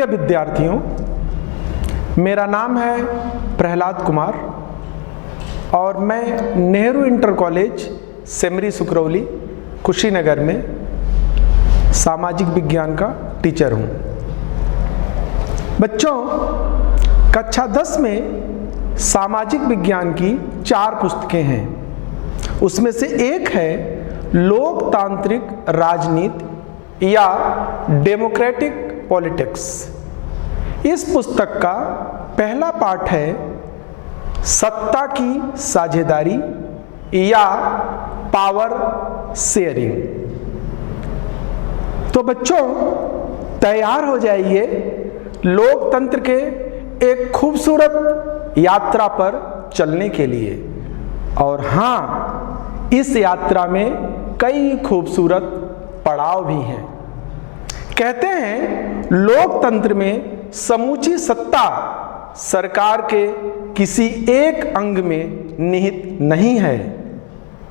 प्रिय विद्यार्थियों, मेरा नाम है प्रहलाद कुमार और मैं नेहरू इंटर कॉलेज सेमरी सुकरौली कुशीनगर में सामाजिक विज्ञान का टीचर हूँ। बच्चों, कक्षा 10 में सामाजिक विज्ञान की 4 पुस्तकें हैं। उसमें से एक है लोकतांत्रिक राजनीति या डेमोक्रेटिक पॉलिटिक्स। इस पुस्तक का पहला पाठ है सत्ता की साझेदारी या पावर शेयरिंग। तो बच्चों, तैयार हो जाइए लोकतंत्र के एक खूबसूरत यात्रा पर चलने के लिए। और हाँ, इस यात्रा में कई खूबसूरत पड़ाव भी हैं। कहते हैं लोकतंत्र में समूची सत्ता सरकार के किसी एक अंग में निहित नहीं है।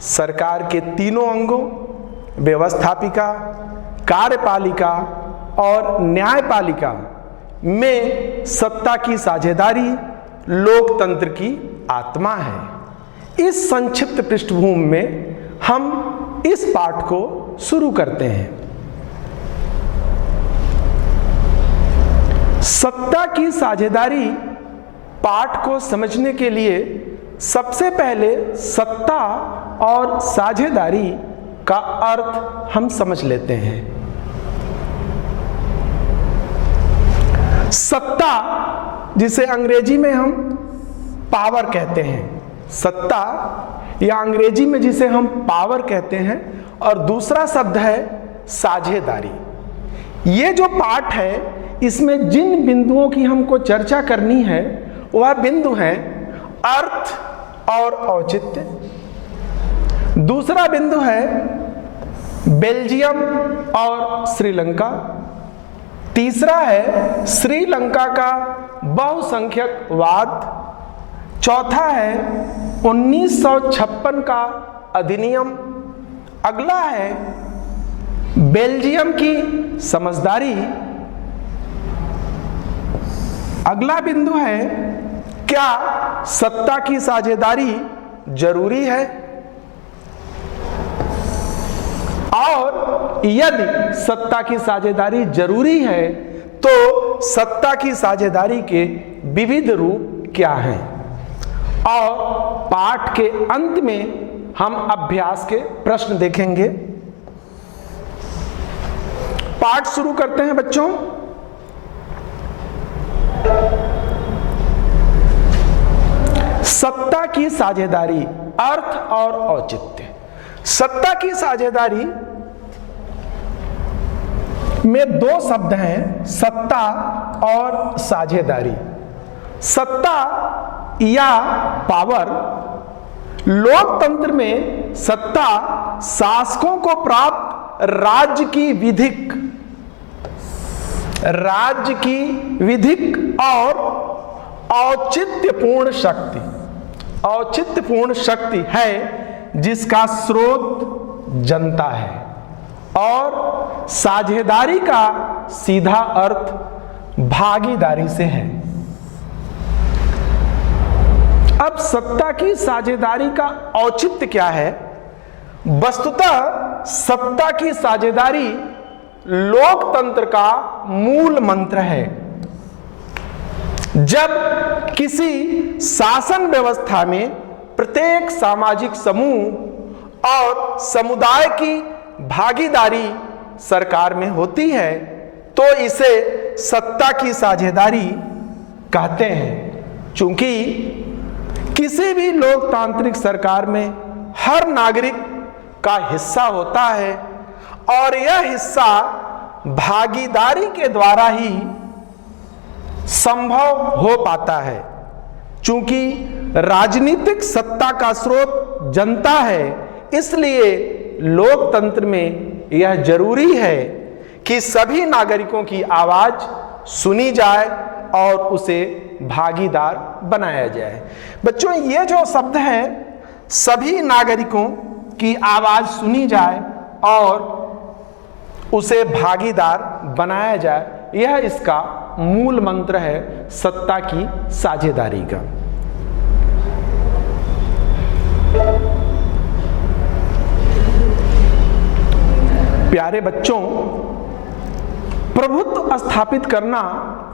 सरकार के तीनों अंगों व्यवस्थापिका, कार्यपालिका और न्यायपालिका में सत्ता की साझेदारी लोकतंत्र की आत्मा है। इस संक्षिप्त पृष्ठभूमि में हम इस पाठ को शुरू करते हैं। सत्ता की साझेदारी पाठ को समझने के लिए सबसे पहले सत्ता और साझेदारी का अर्थ हम समझ लेते हैं। सत्ता, जिसे अंग्रेजी में हम पावर कहते हैं, सत्ता या अंग्रेजी में जिसे हम पावर कहते हैं, और दूसरा शब्द है साझेदारी। ये जो पाठ है, इसमें जिन बिंदुओं की हमको चर्चा करनी है वह बिंदु हैं अर्थ और औचित्य। दूसरा बिंदु है बेल्जियम और श्रीलंका। तीसरा है श्रीलंका का बहुसंख्यकवाद। चौथा है 1956 का अधिनियम। अगला है बेल्जियम की समझदारी। अगला बिंदु है क्या सत्ता की साझेदारी जरूरी है, और यदि सत्ता की साझेदारी जरूरी है तो सत्ता की साझेदारी के विविध रूप क्या हैं। और पाठ के अंत में हम अभ्यास के प्रश्न देखेंगे। पाठ शुरू करते हैं बच्चों। सत्ता की साझेदारी, अर्थ और औचित्य। सत्ता की साझेदारी में 2 शब्द हैं, सत्ता और साझेदारी। सत्ता या पावर, लोकतंत्र में सत्ता शासकों को प्राप्त राज्य की विधिक और औचित्यपूर्ण शक्ति है जिसका स्रोत जनता है। और साझेदारी का सीधा अर्थ भागीदारी से है। अब सत्ता की साझेदारी का औचित्य क्या है? वस्तुतः सत्ता की साझेदारी लोकतंत्र का मूल मंत्र है। जब किसी शासन व्यवस्था में प्रत्येक सामाजिक समूह और समुदाय की भागीदारी सरकार में होती है तो इसे सत्ता की साझेदारी कहते हैं। चूंकि किसी भी लोकतांत्रिक सरकार में हर नागरिक का हिस्सा होता है और यह हिस्सा भागीदारी के द्वारा ही संभव हो पाता है। चूंकि राजनीतिक सत्ता का स्रोत जनता है, इसलिए लोकतंत्र में यह जरूरी है कि सभी नागरिकों की आवाज सुनी जाए और उसे भागीदार बनाया जाए। बच्चों, ये जो शब्द है, सभी नागरिकों की आवाज सुनी जाए और उसे भागीदार बनाया जाए, यह इसका मूल मंत्र है सत्ता की साझेदारी का। प्यारे बच्चों, प्रभुत्व स्थापित करना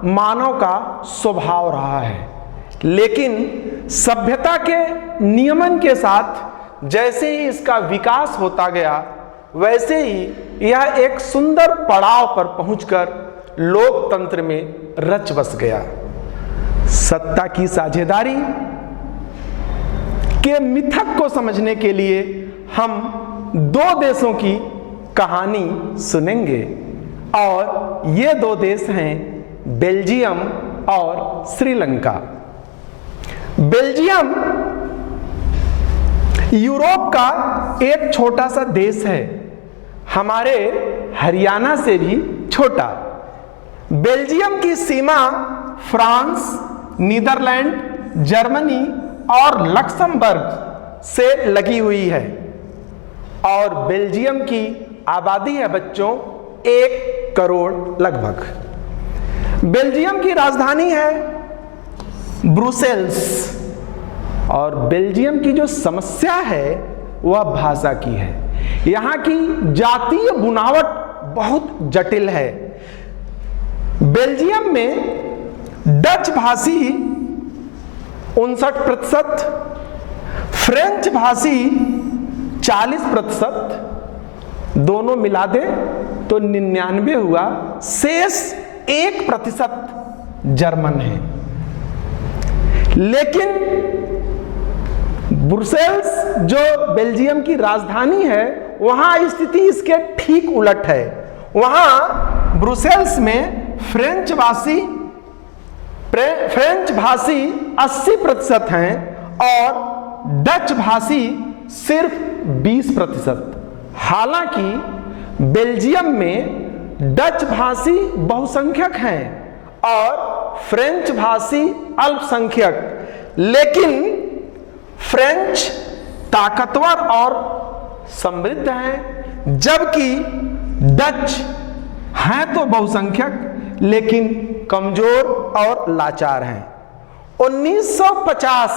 मानव का स्वभाव रहा है, लेकिन सभ्यता के नियमन के साथ जैसे ही इसका विकास होता गया, वैसे ही यह एक सुंदर पड़ाव पर पहुंचकर लोकतंत्र में रच बस गया। सत्ता की साझेदारी के मिथक को समझने के लिए हम दो देशों की कहानी सुनेंगे, और ये दो देश हैं बेल्जियम और श्रीलंका। बेल्जियम यूरोप का एक छोटा सा देश है, हमारे हरियाणा से भी छोटा। बेल्जियम की सीमा फ्रांस, नीदरलैंड, जर्मनी और लक्समबर्ग से लगी हुई है, और बेल्जियम की आबादी है बच्चों 1 करोड़ लगभग। बेल्जियम की राजधानी है ब्रुसेल्स, और बेल्जियम की जो समस्या है वह भाषा की है। यहाँ की जातीय बुनावट बहुत जटिल है। बेल्जियम में डच भाषी 59%, फ्रेंच भाषी 40%, दोनों मिला दें तो 99 हुआ, शेष 1% जर्मन है। लेकिन ब्रुसेल्स जो बेल्जियम की राजधानी है, वहां स्थिति इसके ठीक उलट है। वहां ब्रुसेल्स में फ्रेंच भाषी 80% हैं और डच भाषी सिर्फ 20%। हालांकि बेल्जियम में डच भाषी बहुसंख्यक हैं और फ्रेंच भाषी अल्पसंख्यक, लेकिन फ्रेंच ताकतवर और समृद्ध हैं, जबकि डच हैं तो बहुसंख्यक लेकिन कमजोर और लाचार हैं। 1950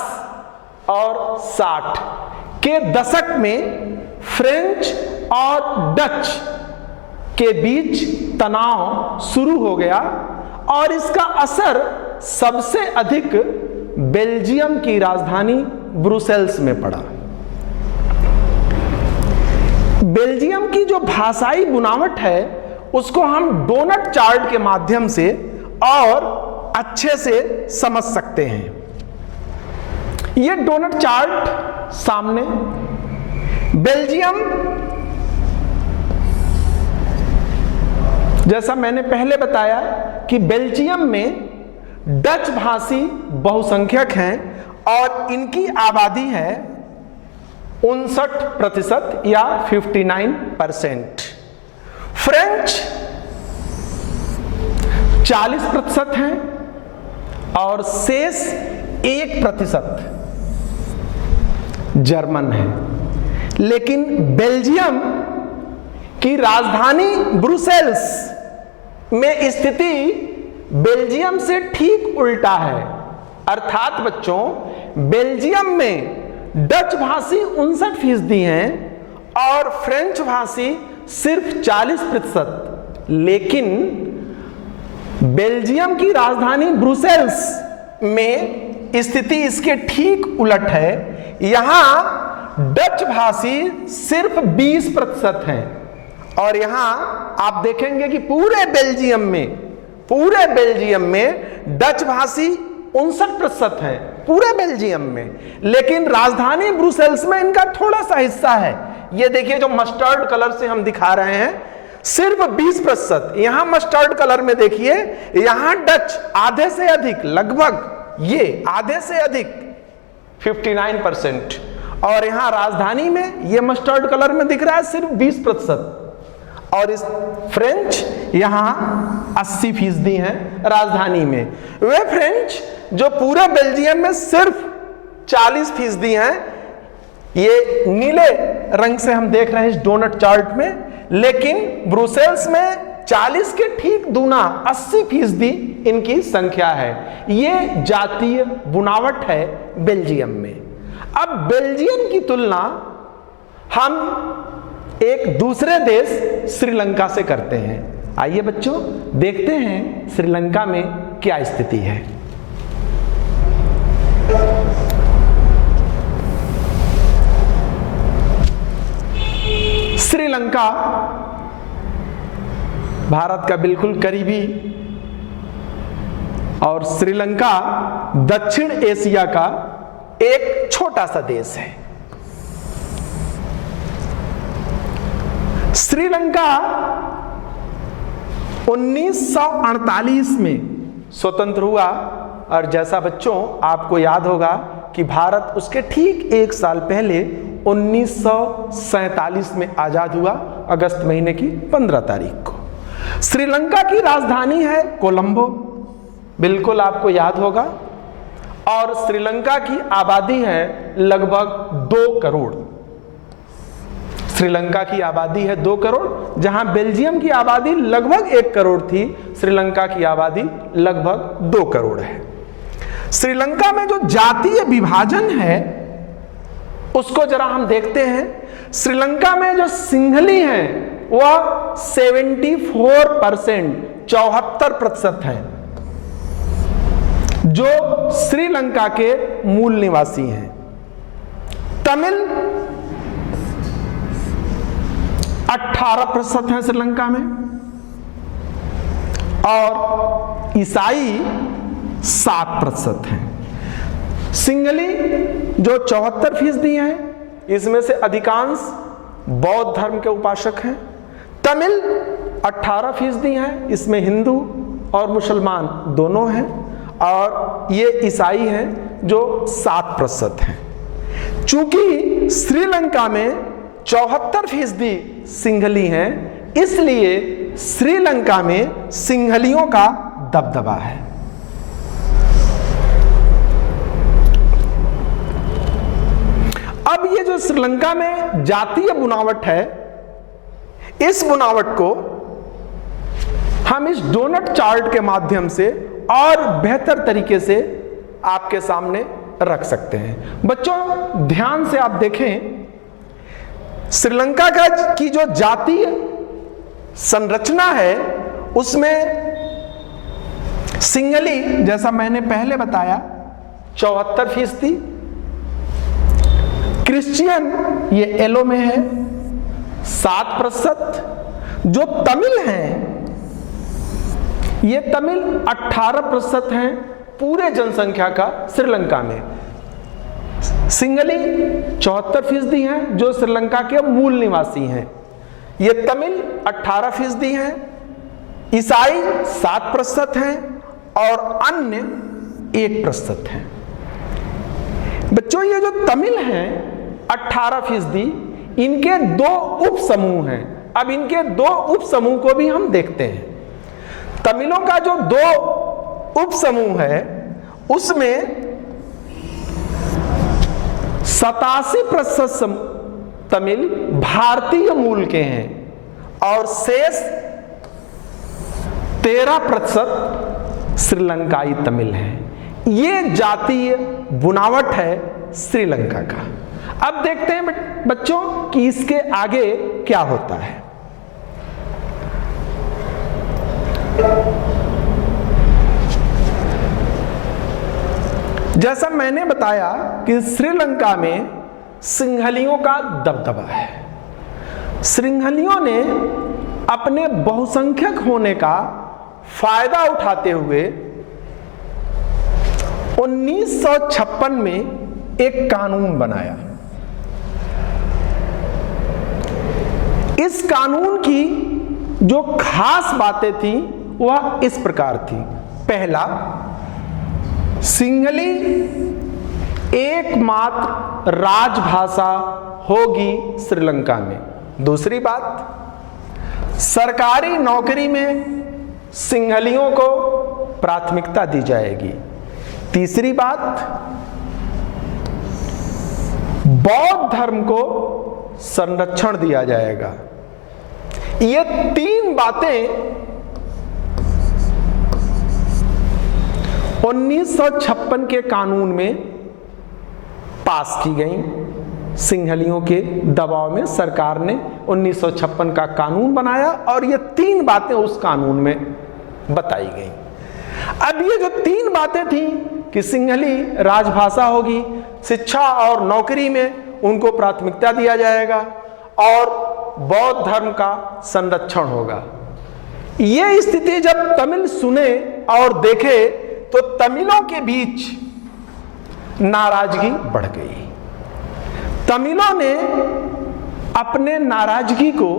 और 60 के दशक में फ्रेंच और डच के बीच तनाव शुरू हो गया, और इसका असर सबसे अधिक बेल्जियम की राजधानी ब्रुसेल्स में पड़ा। बेल्जियम की जो भाषाई बुनावट है उसको हम डोनट चार्ट के माध्यम से और अच्छे से समझ सकते हैं। यह डोनट चार्ट सामने, बेल्जियम जैसा मैंने पहले बताया कि बेल्जियम में डच भाषी बहुसंख्यक हैं और इनकी आबादी है 59% या 59%। फ्रेंच 40% हैं और शेष 1% जर्मन है। लेकिन बेल्जियम की राजधानी ब्रुसेल्स में स्थिति बेल्जियम से ठीक उल्टा है। अर्थात बच्चों, बेल्जियम में डच भाषी 59% हैं और फ्रेंच भाषी सिर्फ 40%। लेकिन बेल्जियम की राजधानी ब्रुसेल्स में स्थिति इसके ठीक उलट है। यहां डच भाषी सिर्फ 20% हैं, और यहां आप देखेंगे कि पूरे बेल्जियम में डच भाषी 59% हैं, पूरे बेल्जियम में। लेकिन राजधानी ब्रुसेल्स में इनका थोड़ा सा हिस्सा है। ये देखिए जो मस्टर्ड कलर से हम दिखा रहे हैं, सिर्फ 20%। यहां मस्टर्ड कलर में देखिए, यहां डच आधे से अधिक, लगभग ये आधे से अधिक 59%, और यहां राजधानी में ये मस्टर्ड कलर में दिख रहा है सिर्फ 20%, और इस फ्रेंच यहां 80% हैं राजधानी में। वे फ्रेंच जो पूरे बेल्जियम में सिर्फ 40% हैं, ये नीले रंग से हम देख रहे हैं इस डोनट चार्ट में। लेकिन ब्रुसेल्स में 40 के ठीक दूना 80% इनकी संख्या है। ये जातीय बुनावट है बेल्जियम में। अब बेल्जियम की तुलना हम एक दूसरे देश श्रीलंका से करते हैं। आइए बच्चों देखते हैं श्रीलंका में क्या स्थिति है। श्रीलंका भारत का बिल्कुल करीबी और श्रीलंका दक्षिण एशिया का एक छोटा सा देश है। श्रीलंका 1948 में स्वतंत्र हुआ और जैसा बच्चों आपको याद होगा कि भारत उसके ठीक एक साल पहले 1947 में आजाद हुआ, अगस्त महीने की 15 तारीख को। श्रीलंका की राजधानी है कोलंबो, बिल्कुल आपको याद होगा, और श्रीलंका की आबादी है लगभग 2 करोड़। श्रीलंका की आबादी है 2 करोड़, जहां बेल्जियम की आबादी लगभग 1 करोड़ थी, श्रीलंका की आबादी लगभग 2 करोड़ है। श्रीलंका में जो जातीय विभाजन है उसको जरा हम देखते हैं। श्रीलंका में जो सिंहली हैं वह 74%, 74% हैं, जो श्रीलंका के मूल निवासी हैं। तमिल 18% है श्रीलंका में, और ईसाई 7% हैं। सिंहली जो 74% हैं, इसमें से अधिकांश बौद्ध धर्म के उपासक हैं। तमिल 18% हैं, इसमें हिंदू और मुसलमान दोनों हैं, और ये ईसाई हैं जो 7% हैं। चूंकि श्रीलंका में 74% सिंहली हैं, इसलिए श्रीलंका में सिंहलियों का दबदबा है। अब ये जो श्रीलंका में जातीय बुनावट है, इस बुनावट को हम इस डोनट चार्ट के माध्यम से और बेहतर तरीके से आपके सामने रख सकते हैं। बच्चों ध्यान से आप देखें, श्रीलंका की जो जातीय संरचना है उसमें सिंहली, जैसा मैंने पहले बताया, 74%, क्रिश्चियन ये येलो में है 7%, जो तमिल हैं ये तमिल 18% हैं पूरे जनसंख्या का श्रीलंका में। सिंहली 74% हैं जो श्रीलंका के मूल निवासी हैं। ये तमिल 18% हैं, ईसाई 7% हैं, और अन्य 1% हैं। बच्चों ये जो तमिल हैं 18%, इनके 2 उप समूह हैं। अब इनके 2 उप समूह को भी हम देखते हैं। तमिलों का जो 2 उप समूह है उसमें 87% तमिल भारतीय मूल के हैं और शेष 13% श्रीलंकाई तमिल हैं। ये जातीय बुनावट है श्रीलंका का। अब देखते हैं बच्चों कि इसके आगे क्या होता है। जैसा मैंने बताया कि श्रीलंका में सिंहलियों का दबदबा है। सिंहलियों ने अपने बहुसंख्यक होने का फायदा उठाते हुए 1956 में एक कानून बनाया। इस कानून की जो खास बातें थी वह इस प्रकार थी। पहला, सिंहली एकमात्र राजभाषा होगी श्रीलंका में। दूसरी बात, सरकारी नौकरी में सिंहलियों को प्राथमिकता दी जाएगी। तीसरी बात, बौद्ध धर्म को संरक्षण दिया जाएगा। ये तीन बातें 1956 के कानून में पास की गई। सिंहलियों के दबाव में सरकार ने 1956 का कानून बनाया और ये तीन बातें उस कानून में बताई गई। अब ये जो तीन बातें थी कि सिंहली राजभाषा होगी, शिक्षा और नौकरी में उनको प्राथमिकता दिया जाएगा और बौद्ध धर्म का संरक्षण होगा। ये स्थिति जब तमिल सुने और देखे तो तमिलों के बीच नाराजगी बढ़ गई। तमिलों ने अपने नाराजगी को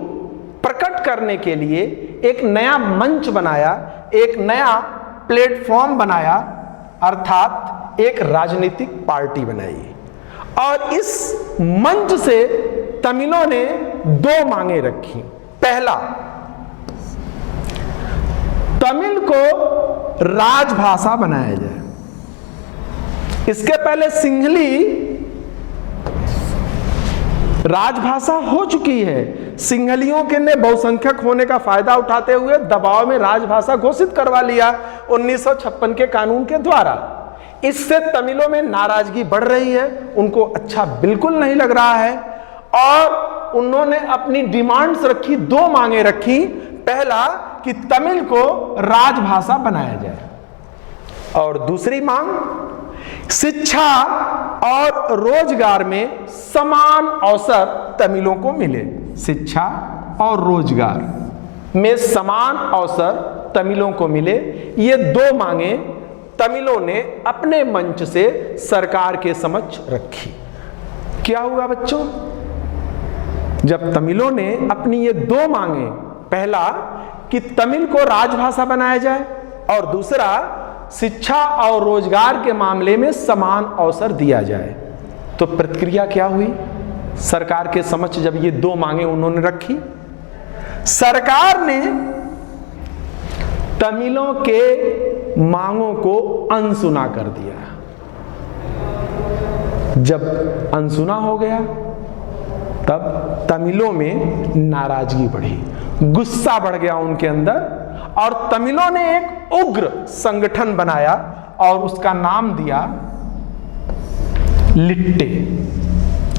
प्रकट करने के लिए एक नया मंच बनाया, एक नया प्लेटफॉर्म बनाया, अर्थात एक राजनीतिक पार्टी बनाई। और इस मंच से तमिलों ने दो मांगे रखी। पहला, तमिल को राजभाषा बनाया जाए। इसके पहले सिंहली राजभाषा हो चुकी है। सिंहलियों के ने बहुसंख्यक होने का फायदा उठाते हुए दबाव में राजभाषा घोषित करवा लिया 1956 के कानून के द्वारा। इससे तमिलों में नाराजगी बढ़ रही है, उनको अच्छा बिल्कुल नहीं लग रहा है और उन्होंने अपनी डिमांड्स रखी, दो मांगे रखी। पहला कि तमिल को राजभाषा बनाया जाए और दूसरी मांग शिक्षा और रोजगार में समान अवसर तमिलों को मिले। शिक्षा और रोजगार में समान अवसर तमिलों को मिले। ये दो मांगे तमिलों ने अपने मंच से सरकार के समक्ष रखी। क्या हुआ बच्चों? जब तमिलों ने अपनी ये दो मांगे, पहला कि तमिल को राजभाषा बनाया जाए और दूसरा शिक्षा और रोजगार के मामले में समान अवसर दिया जाए, तो प्रतिक्रिया क्या हुई सरकार के समक्ष? जब ये दो मांगे उन्होंने रखी, सरकार ने तमिलों के मांगों को अनसुना कर दिया। जब अनसुना हो गया तब तमिलों में नाराजगी बढ़ी, गुस्सा बढ़ गया उनके अंदर और तमिलों ने एक उग्र संगठन बनाया और उसका नाम दिया लिट्टे।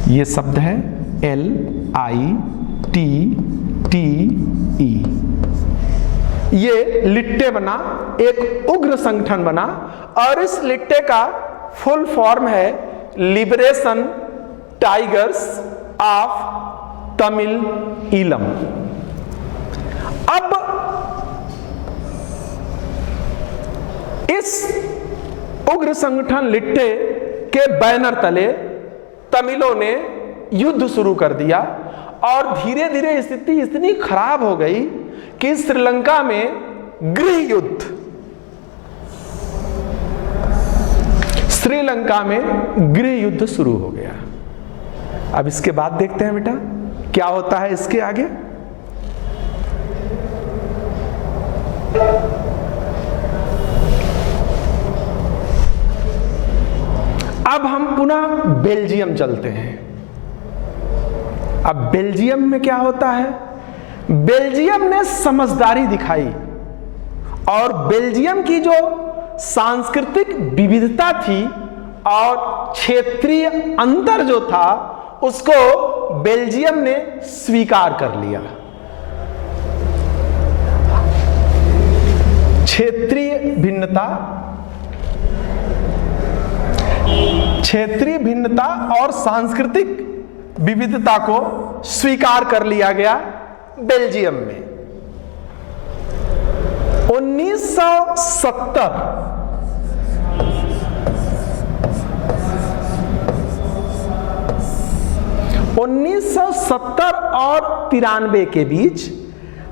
ये शब्द है LITTE। ये लिट्टे बना, एक उग्र संगठन बना और इस लिट्टे का फुल फॉर्म है liberation tigers of Tamil Eelam. अब इस उग्र संगठन लिट्टे के बैनर तले तमिलों ने युद्ध शुरू कर दिया और धीरे धीरे स्थिति इतनी खराब हो गई कि श्रीलंका में गृह युद्ध शुरू हो गया। अब इसके बाद देखते हैं बेटा क्या होता है इसके आगे। अब हम पुनः बेल्जियम चलते हैं। अब बेल्जियम में क्या होता है? बेल्जियम ने समझदारी दिखाई और बेल्जियम की जो सांस्कृतिक विविधता थी और क्षेत्रीय अंतर जो था उसको बेल्जियम ने स्वीकार कर लिया। क्षेत्रीय भिन्नता और सांस्कृतिक विविधता को स्वीकार कर लिया गया बेल्जियम में। 1970 और 93 के बीच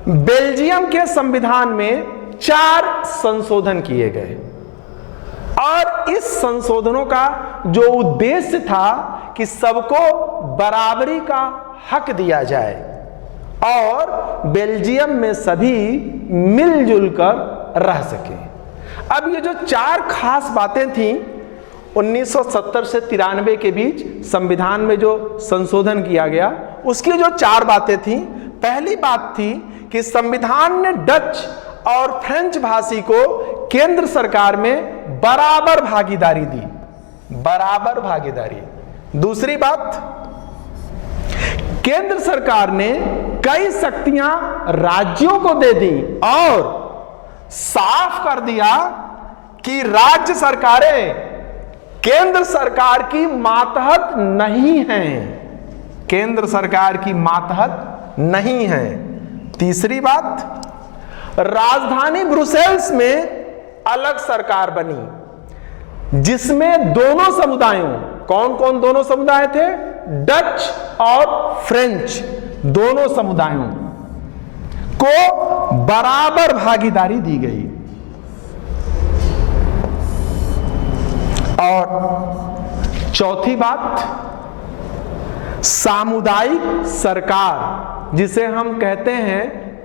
बेल्जियम के संविधान में 4 संशोधन किए गए और इस संशोधनों का जो उद्देश्य था कि सबको बराबरी का हक दिया जाए और बेल्जियम में सभी मिलजुल कर रह सके। अब ये जो 4 खास बातें थीं 1970 से 93 के बीच संविधान में जो संशोधन किया गया उसकी जो 4 बातें थीं, पहली बात थी कि संविधान ने डच और फ्रेंच भाषी को केंद्र सरकार में बराबर भागीदारी दी, बराबर भागीदारी। दूसरी बात, केंद्र सरकार ने कई शक्तियां राज्यों को दे दी और साफ कर दिया कि राज्य सरकारें केंद्र सरकार की मातहत नहीं हैं, केंद्र सरकार की मातहत नहीं है। तीसरी बात, राजधानी ब्रुसेल्स में अलग सरकार बनी जिसमें दोनों समुदायों, कौन कौन दोनों समुदाय थे? डच और फ्रेंच दोनों समुदायों को बराबर भागीदारी दी गई। और चौथी बात, सामुदायिक सरकार जिसे हम कहते हैं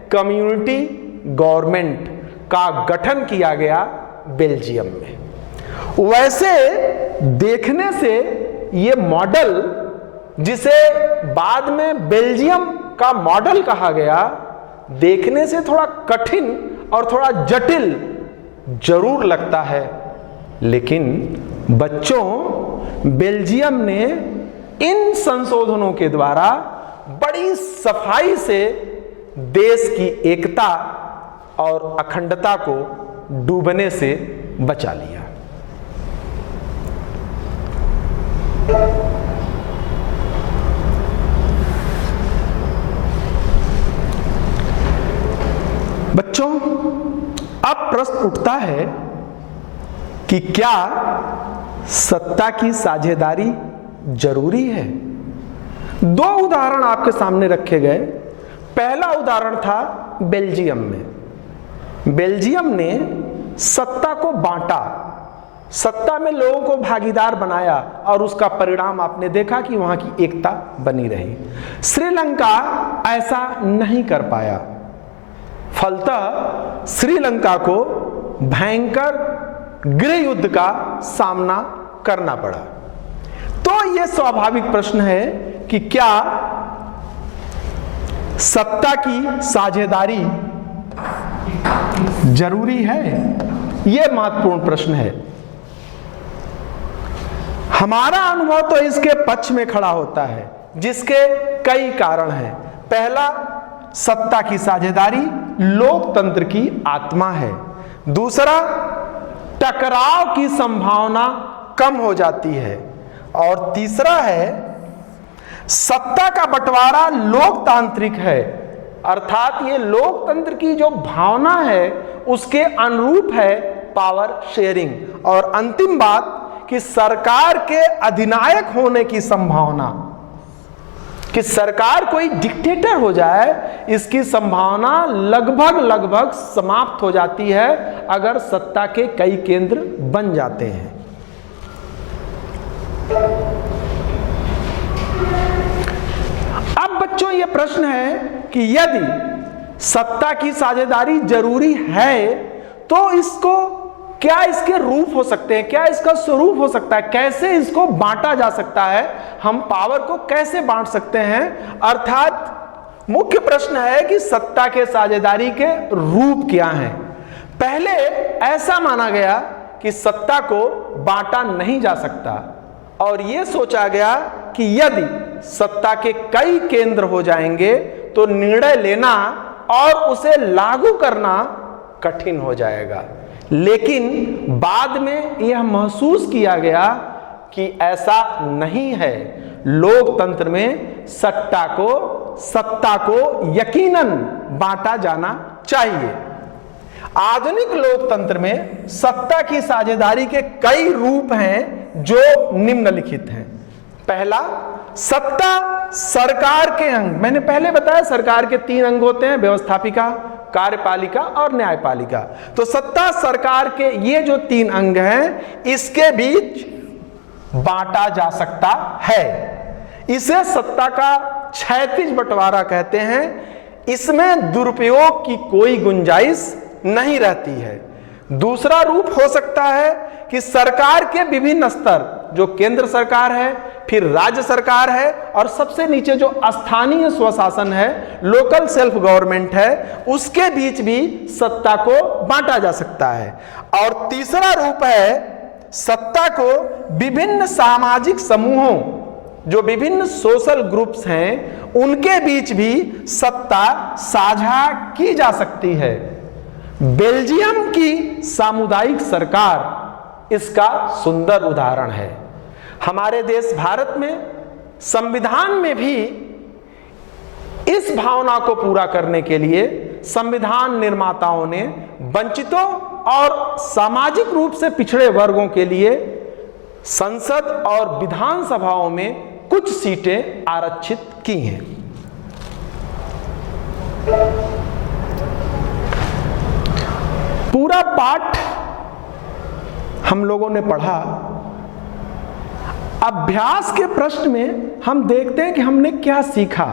कम्युनिटी गवर्नमेंट का गठन किया गया बेल्जियम में। वैसे देखने से ये मॉडल, जिसे बाद में बेल्जियम का मॉडल कहा गया, देखने से थोड़ा कठिन और थोड़ा जटिल जरूर लगता है, लेकिन बच्चों बेल्जियम ने इन संशोधनों के द्वारा बड़ी सफाई से देश की एकता और अखंडता को डूबने से बचा लिया। बच्चों, अब प्रश्न उठता है कि क्या सत्ता की साझेदारी जरूरी है? दो उदाहरण आपके सामने रखे गए। पहला उदाहरण था बेल्जियम में। बेल्जियम ने सत्ता को बांटा, सत्ता में लोगों को भागीदार बनाया और उसका परिणाम आपने देखा कि वहां की एकता बनी रही। श्रीलंका ऐसा नहीं कर पाया, फलतः श्रीलंका को भयंकर गृह युद्ध का सामना करना पड़ा। तो यह स्वाभाविक प्रश्न है कि क्या सत्ता की साझेदारी जरूरी है? यह महत्वपूर्ण प्रश्न है। हमारा अनुभव तो इसके पक्ष में खड़ा होता है, जिसके कई कारण हैं। पहला, सत्ता की साझेदारी लोकतंत्र की आत्मा है। दूसरा, टकराव की संभावना कम हो जाती है। और तीसरा है, सत्ता का बंटवारा लोकतांत्रिक है, अर्थात ये लोकतंत्र की जो भावना है उसके अनुरूप है पावर शेयरिंग। और अंतिम बात कि सरकार के अधिनायक होने की संभावना, कि सरकार कोई डिक्टेटर हो जाए, इसकी संभावना लगभग समाप्त हो जाती है अगर सत्ता के कई केंद्र बन जाते हैं। अब बच्चों ये प्रश्न है कि यदि सत्ता की साझेदारी जरूरी है तो इसको क्या इसके रूप हो सकते हैं, क्या इसका स्वरूप हो सकता है, कैसे इसको बांटा जा सकता है, हम पावर को कैसे बांट सकते हैं? अर्थात मुख्य प्रश्न है कि सत्ता के साझेदारी के रूप क्या हैं। पहले ऐसा माना गया कि सत्ता को बांटा नहीं जा सकता और यह सोचा गया कि यदि सत्ता के कई केंद्र हो जाएंगे तो निर्णय लेना और उसे लागू करना कठिन हो जाएगा। लेकिन बाद में यह महसूस किया गया कि ऐसा नहीं है। लोकतंत्र में सत्ता को यकीनन बांटा जाना चाहिए। आधुनिक लोकतंत्र में सत्ता की साझेदारी के कई रूप हैं जो निम्नलिखित हैं। पहला, सत्ता सरकार के अंग। मैंने पहले बताया सरकार के 3 अंग होते हैं, व्यवस्थापिका, कार्यपालिका और न्यायपालिका। तो सत्ता सरकार के ये जो 3 अंग हैं इसके बीच बांटा जा सकता है। इसे सत्ता का क्षैतिज बंटवारा कहते हैं। इसमें दुरुपयोग की कोई गुंजाइश नहीं रहती है। दूसरा रूप हो सकता है कि सरकार के विभिन्न स्तर, जो केंद्र सरकार है, फिर राज्य सरकार है, और सबसे नीचे जो स्थानीय स्वशासन है, लोकल सेल्फ गवर्नमेंट है, उसके बीच भी सत्ता को बांटा जा सकता है। और तीसरा रूप है सत्ता को विभिन्न सामाजिक समूहों, जो विभिन्न सोशल ग्रुप्स हैं, उनके बीच भी सत्ता साझा की जा सकती है। बेल्जियम की सामुदायिक सरकार इसका सुंदर उदाहरण है। हमारे देश भारत में संविधान में भी इस भावना को पूरा करने के लिए संविधान निर्माताओं ने वंचितों और सामाजिक रूप से पिछड़े वर्गों के लिए संसद और विधानसभाओं में कुछ सीटें आरक्षित की हैं। पूरा पाठ हम लोगों ने पढ़ा। अभ्यास के प्रश्न में हम देखते हैं कि हमने क्या सीखा,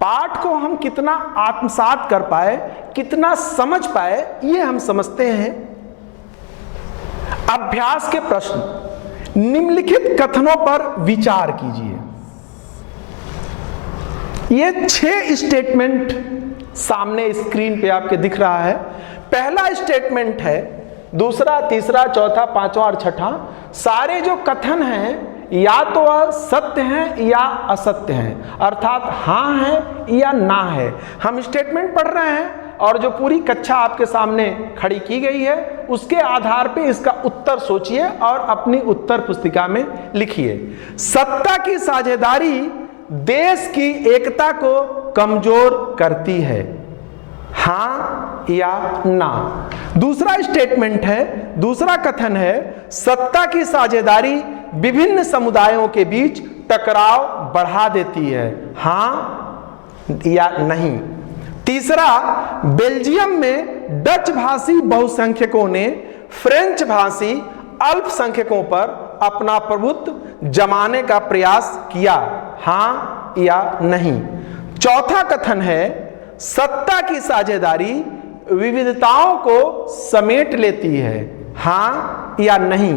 पाठ को हम कितना आत्मसात कर पाए, कितना समझ पाए, ये हम समझते हैं। अभ्यास के प्रश्न, निम्नलिखित कथनों पर विचार कीजिए। ये 6 स्टेटमेंट सामने स्क्रीन पे आपके दिख रहा है। पहला स्टेटमेंट है, दूसरा, तीसरा, चौथा, पांचवा और छठा, सारे जो कथन हैं या तो वह सत्य हैं या असत्य हैं, अर्थात हाँ है या ना है। हम स्टेटमेंट पढ़ रहे हैं और जो पूरी कक्षा आपके सामने खड़ी की गई है उसके आधार पे इसका उत्तर सोचिए और अपनी उत्तर पुस्तिका में लिखिए। सत्ता की साझेदारी देश की एकता को कमजोर करती है, हाँ या ना। दूसरा स्टेटमेंट है, दूसरा कथन है, सत्ता की साझेदारी विभिन्न समुदायों के बीच टकराव बढ़ा देती है, हाँ या नहीं। तीसरा, बेल्जियम में डच भाषी बहुसंख्यकों ने फ्रेंच भाषी अल्पसंख्यकों पर अपना प्रभुत्व जमाने का प्रयास किया, हाँ या नहीं। चौथा कथन है, सत्ता की साझेदारी विविधताओं को समेट लेती है, हाँ या नहीं।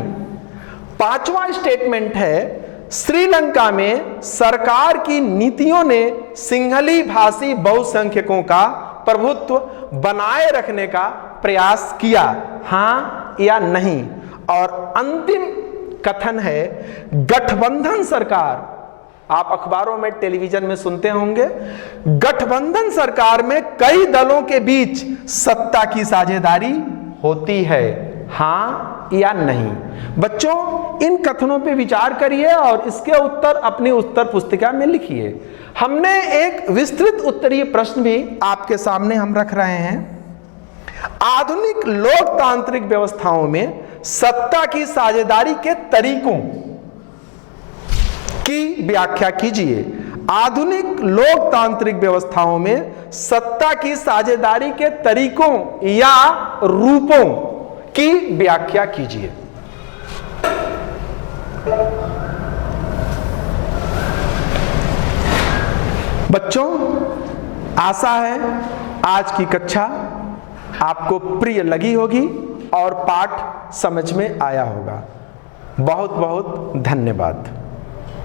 पांचवा स्टेटमेंट है, श्रीलंका में सरकार की नीतियों ने सिंहली भाषी बहुसंख्यकों का प्रभुत्व बनाए रखने का प्रयास किया, हाँ या नहीं। और अंतिम कथन है, गठबंधन सरकार, आप अखबारों में, टेलीविजन में सुनते होंगे, गठबंधन सरकार में कई दलों के बीच सत्ता की साझेदारी होती है, हाँ या नहीं। बच्चों, इन कथनों पे विचार करिए और इसके उत्तर अपनी उत्तर पुस्तिका में लिखिए। हमने एक विस्तृत उत्तरीय प्रश्न भी आपके सामने हम रख रहे हैं। आधुनिक लोकतांत्रिक व्यवस्थाओं में सत्ता की साझेदारी के तरीकों की व्याख्या कीजिए। आधुनिक लोकतांत्रिक व्यवस्थाओं में सत्ता की साझेदारी के तरीकों या रूपों की व्याख्या कीजिए। बच्चों, आशा है आज की कक्षा आपको प्रिय लगी होगी और पाठ समझ में आया होगा। बहुत बहुत धन्यवाद।